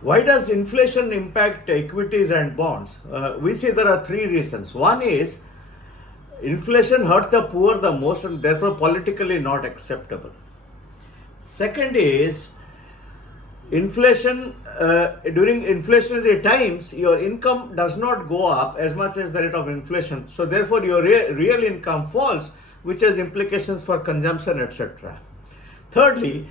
Why does inflation impact equities and bonds? We see there are three reasons. One is inflation hurts the poor the most and therefore politically not acceptable. Second is inflation, during inflationary times, your income does not go up as much as the rate of inflation. So therefore your real income falls, which has implications for consumption, etc. Thirdly,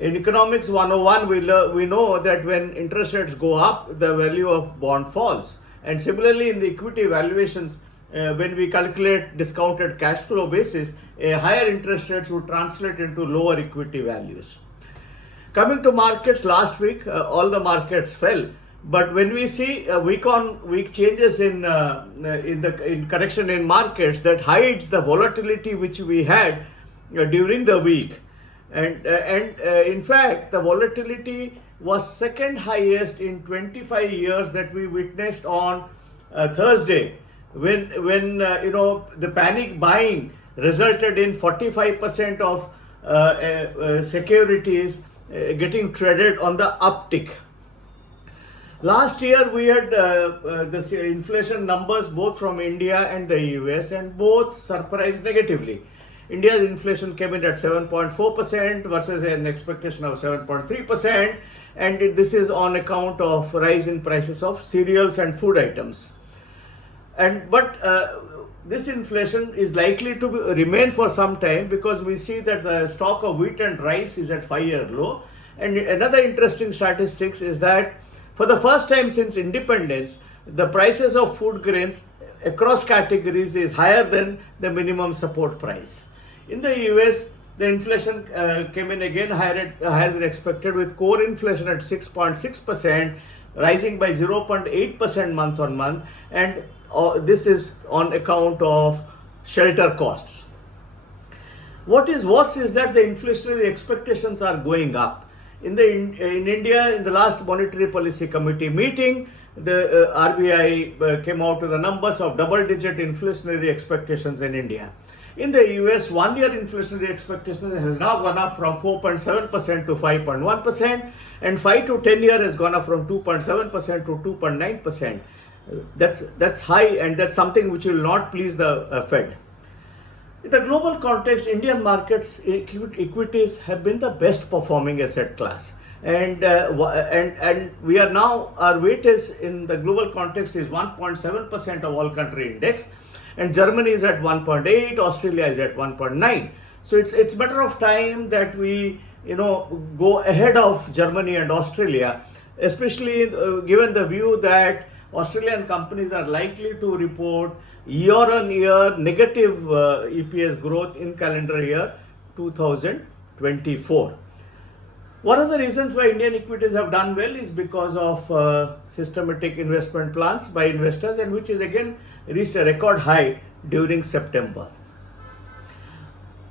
in economics 101, we know that when interest rates go up, the value of bond falls. And similarly, in the equity valuations, when we calculate discounted cash flow basis, a higher interest rates would translate into lower equity values. Coming to markets, last week all the markets fell, but when we see week-on-week changes in correction in markets, that hides the volatility which we had during the week, and in fact the volatility was second highest in 25 years that we witnessed on Thursday, when the panic buying resulted in 45% of securities getting traded on the uptick. Last year we had the inflation numbers both from India and the US, and both surprised negatively. India's inflation came in at 7.4% versus an expectation of 7.3%, and this is on account of rise in prices of cereals and food items. But this inflation is likely to remain for some time, because we see that the stock of wheat and rice is at 5-year low. And another interesting statistics is that for the first time since independence, the prices of food grains across categories is higher than the minimum support price. In the US, the inflation came in again higher than expected, with core inflation at 6.6%, rising by 0.8% month on month, and this is on account of shelter costs. What is worse is that the inflationary expectations are going up. In India, in the last Monetary Policy Committee meeting, the RBI came out with the numbers of double-digit inflationary expectations in India. In the US, 1-year inflationary expectation has now gone up from 4.7% to 5.1%, and 5 to 10 year has gone up from 2.7% to 2.9%. That's high, and that's something which will not please the Fed. In the global context, Indian markets equities have been the best performing asset class, and we are now, our weight is in the global context is 1.7% of all country index, and Germany is at 1.8, Australia is at 1.9. So it's matter of time that we go ahead of Germany and Australia, especially given the view that Australian companies are likely to report year-on-year negative EPS growth in calendar year 2024. One of the reasons why Indian equities have done well is because of systematic investment plans by investors, and which is again reached a record high during September.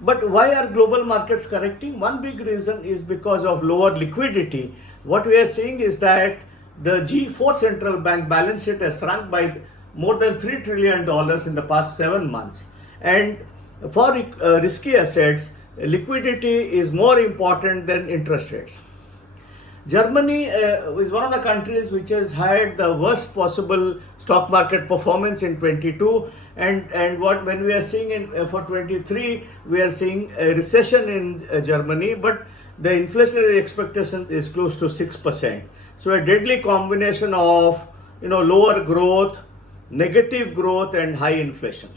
But why are global markets correcting? One big reason is because of lower liquidity. What we are seeing is that the G4 central bank balance sheet has shrunk by more than $3 trillion in the past 7 months. And for risky assets, liquidity is more important than interest rates. Germany is one of the countries which has had the worst possible stock market performance in 22, and when we are seeing for 23, we are seeing a recession in Germany, but the inflationary expectation is close to 6%. So a deadly combination of lower growth, negative growth, and high inflation.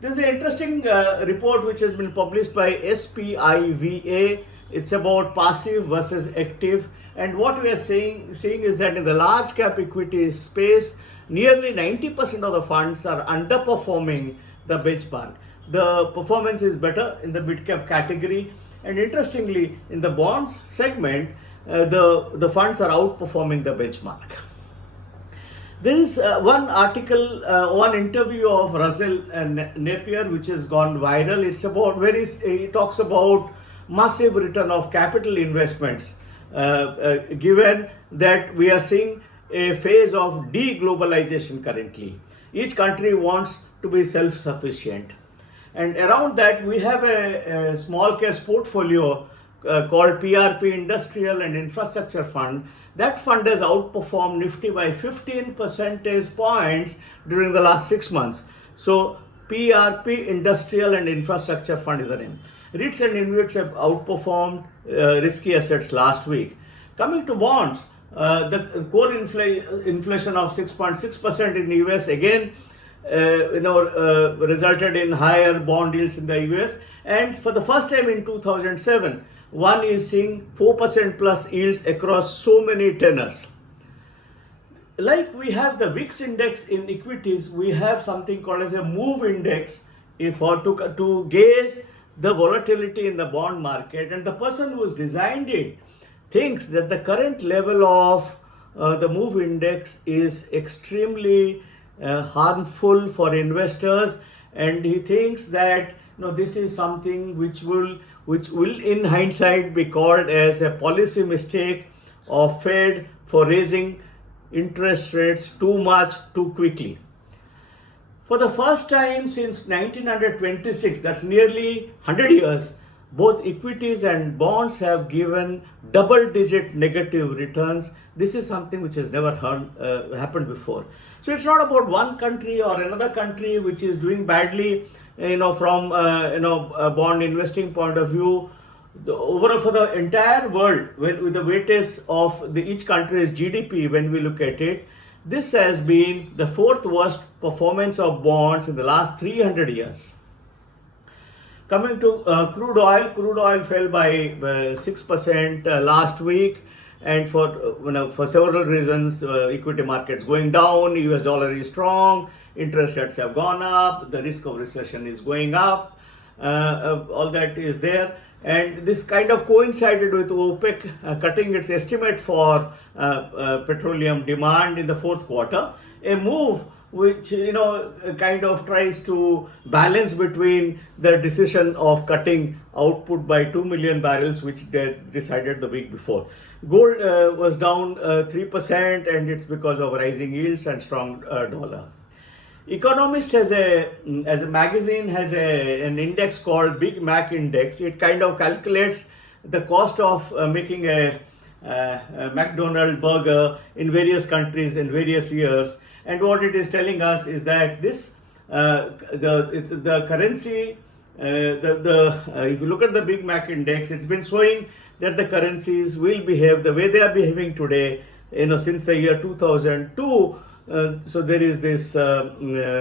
This is an interesting report which has been published by SPIVA. It's about passive versus active, and what we are seeing is that in the large cap equity space, nearly 90% of the funds are underperforming the benchmark. The performance is better in the mid cap category, and interestingly, in the bonds segment, the funds are outperforming the benchmark. There is one article, one interview of Russell Napier, which has gone viral. It's about where he talks about massive return of capital investments, given that we are seeing a phase of deglobalization currently. Each country wants to be self-sufficient, and around that we have a small case portfolio called PRP Industrial and Infrastructure Fund, That fund has outperformed Nifty by 15 percentage points during the last 6 months. So PRP, Industrial and Infrastructure Fund is the name. REITs and InvITs have outperformed risky assets last week. Coming to bonds, the core inflation of 6.6% in the US again resulted in higher bond yields in the US, and for the first time in 2007 one is seeing 4% plus yields across so many tenors. Like we have the VIX index in equities, we have something called as a move index to gauge the volatility in the bond market, and the person who has designed it thinks that the current level of the move index is extremely harmful for investors, and he thinks that this is something which will in hindsight be called as a policy mistake of Fed for raising interest rates too much too quickly. For the first time since 1926, that's nearly 100 years, both equities and bonds have given double-digit negative returns. This is something which has never happened before. So it's not about one country or another country which is doing badly, from a bond investing point of view. Overall, for the entire world, with the weightage of each country's GDP, when we look at it, this has been the fourth worst performance of bonds in the last 300 years. Coming to crude oil fell by 6% last week, and for several reasons, equity markets going down, US dollar is strong, interest rates have gone up, the risk of recession is going up, all that is there. And this kind of coincided with OPEC cutting its estimate for petroleum demand in the fourth quarter, a move which kind of tries to balance between the decision of cutting output by 2 million barrels, which they decided the week before. Gold was down 3%, and it's because of rising yields and strong dollar. Economist as a magazine has an index called Big Mac Index. It kind of calculates the cost of making a McDonald's burger in various countries in various years. And what it is telling us is that this the currency, if you look at the Big Mac Index, it's been showing that the currencies will behave the way they are behaving today, since the year 2002. So there is this, that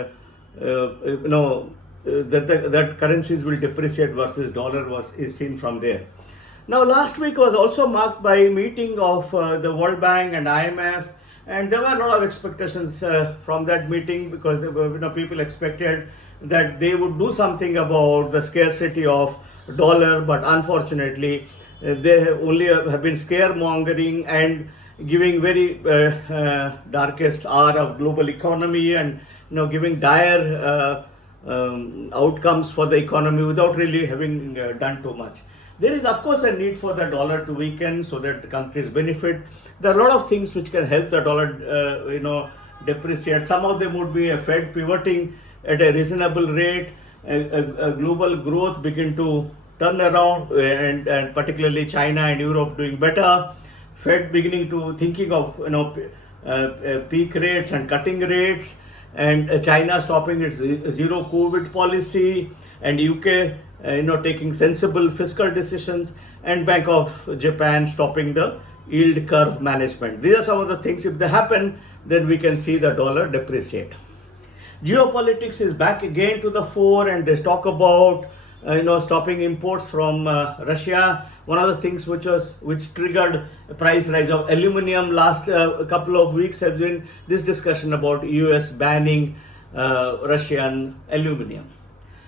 currencies will depreciate versus dollar is seen from there. Now, last week was also marked by a meeting of the World Bank and IMF, and there were a lot of expectations from that meeting, because people expected that they would do something about the scarcity of dollar, but unfortunately, they only have been scaremongering and giving very darkest hour of global economy, and giving dire outcomes for the economy without really having done too much. There is, of course, a need for the dollar to weaken so that the countries benefit. There are a lot of things which can help the dollar, depreciate. Some of them would be a Fed pivoting at a reasonable rate, a global growth begin to turn around, and particularly China and Europe doing better. Fed beginning to thinking of peak rates and cutting rates, and China stopping its zero COVID policy, and UK taking sensible fiscal decisions, and Bank of Japan stopping the yield curve management. These are some of the things. If they happen, then we can see the dollar depreciate. Geopolitics is back again to the fore, and they talk about stopping imports from Russia. One of the things which triggered a price rise of aluminum last couple of weeks has been this discussion about US banning Russian aluminum.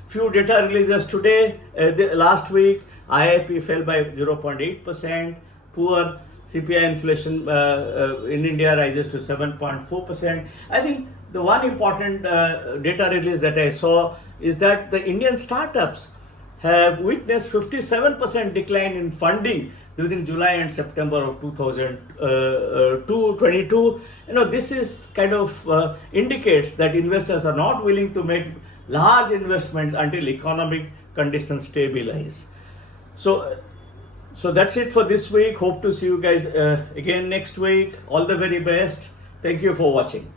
Few data releases today. Last week, IIP fell by 0.8%. Poor CPI inflation in India rises to 7.4%. I think the one important data release that I saw is that the Indian startups have witnessed 57% decline in funding during July and September of 2022. This is kind of indicates that investors are not willing to make large investments until economic conditions stabilize. So So that's it for this week. Hope to see you guys again next week. All the very best. Thank you for watching.